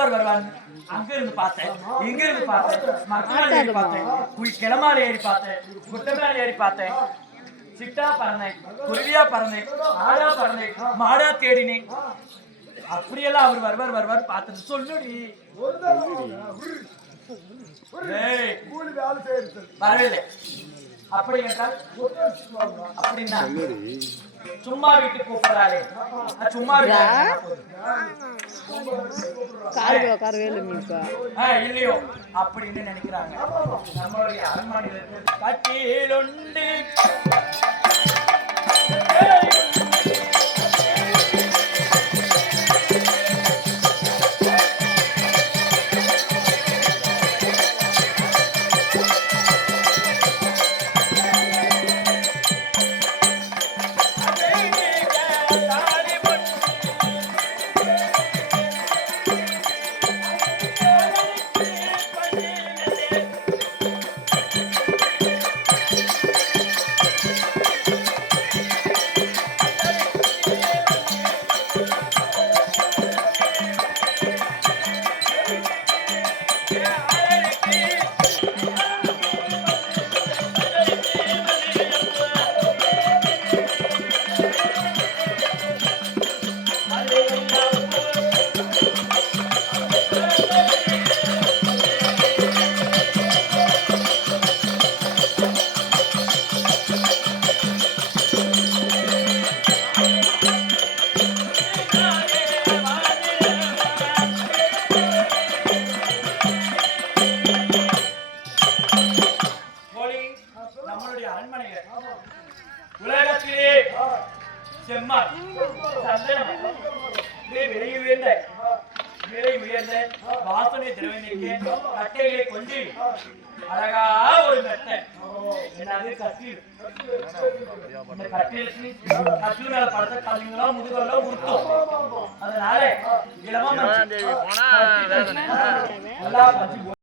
வருவார் அங்க இருந்து பார்த்தேன், இங்க இருந்து பார்த்தேன், மரத்துல ஏறி பார்த்தேன், கிளமால ஏறி பார்த்தேன், குட்டை மேல ஏறி பார்த்தேன், சிட்டா பறந்தேன், குருவியா பறந்தேன், ஆடா பறந்தேன், மாடா தேடினேன். அப்படியெல்லாம் அவர் வருவார் பார்த்தது சொல்லுடி. வரவில்லை. அப்படி என்றால் அப்படின்னா சும்மா வீட்டுக்கு கூப்பிடுறாளே, சும்மா இல்லையோ அப்படின்னு நினைக்கிறாங்க. நம்மளுடைய அரண்மனையில் கட்டில் உண்டு உலகத்திலே செம்மாள் விலை உயர்ந்த வாசனை திரவியமிக்க கட்டைகளை கொஞ்சி அழகா ஒரு மெத்தை என்னது கட்டில். இந்த கட்டில் மேல படுத்த கல்விங்களா முதுகெல்லாம் உருத்தம். அதனால இளமா